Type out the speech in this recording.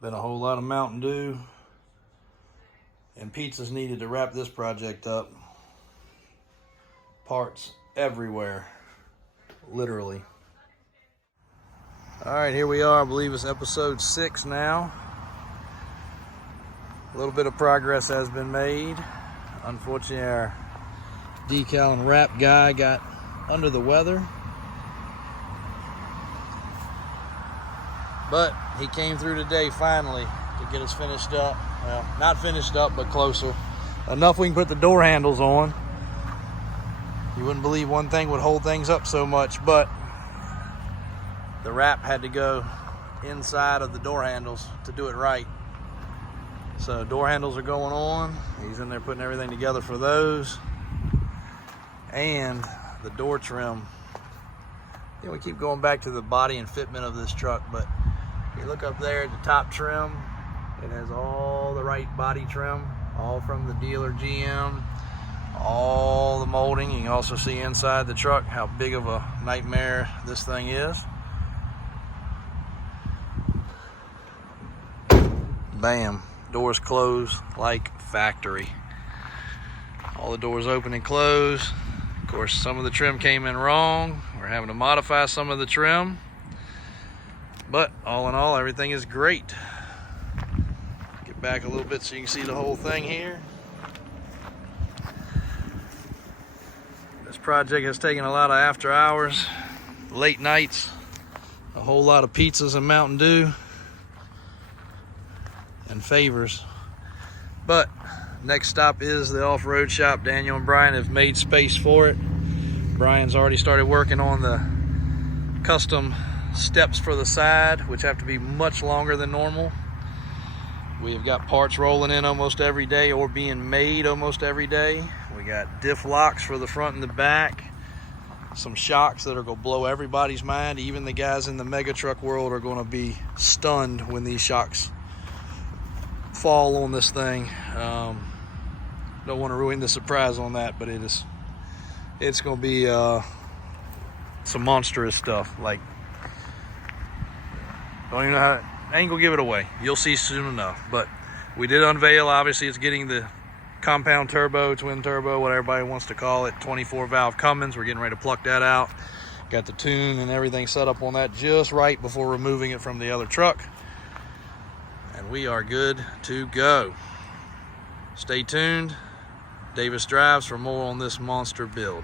Been a whole lot of Mountain Dew and pizzas needed to wrap this project up. Parts everywhere, literally. All right, here we are. I believe it's episode 6 now. A little bit of progress has been made. Unfortunately, our decal and wrap guy got under the weather, but he came through today finally to get us finished up. Well, not finished up, but closer. Enough we can put the door handles on. You wouldn't believe one thing would hold things up so much, but the wrap had to go inside of the door handles to do it right. So door handles are going on. He's in there putting everything together for those. And the door trim. We keep going back to the body and fitment of this truck, but you look up there at the top trim, it has all the right body trim, all from the dealer GM, all the molding. You can also see inside the truck how big of a nightmare this thing is. Bam, doors close like factory. All the doors open and close. Of course, some of the trim came in wrong. We're having to modify some of the trim, but all in all, everything is great. Get back a little bit so you can see the whole thing here. This project has taken a lot of after hours, late nights, a whole lot of pizzas and Mountain Dew and favors. But next stop is the off-road shop. Daniel and Brian have made space for it. Brian's already started working on the custom steps for the side, which have to be much longer than normal. We have got parts rolling in almost every day or being made almost every day. We got diff locks for the front and the back. Some shocks that are going to blow everybody's mind. Even the guys in the mega truck world are going to be stunned when these shocks fall on this thing. Don't want to ruin the surprise on that, but it's going to be some monstrous stuff. Like, don't even know how. I ain't gonna give it away. You'll see soon enough. But we did unveil. Obviously, it's getting the compound turbo, twin turbo, what everybody wants to call it, 24 valve Cummins. We're getting ready to pluck that out. Got the tune and everything set up on that just right before removing it from the other truck. And we are good to go. Stay tuned. Davis Drives for more on this monster build.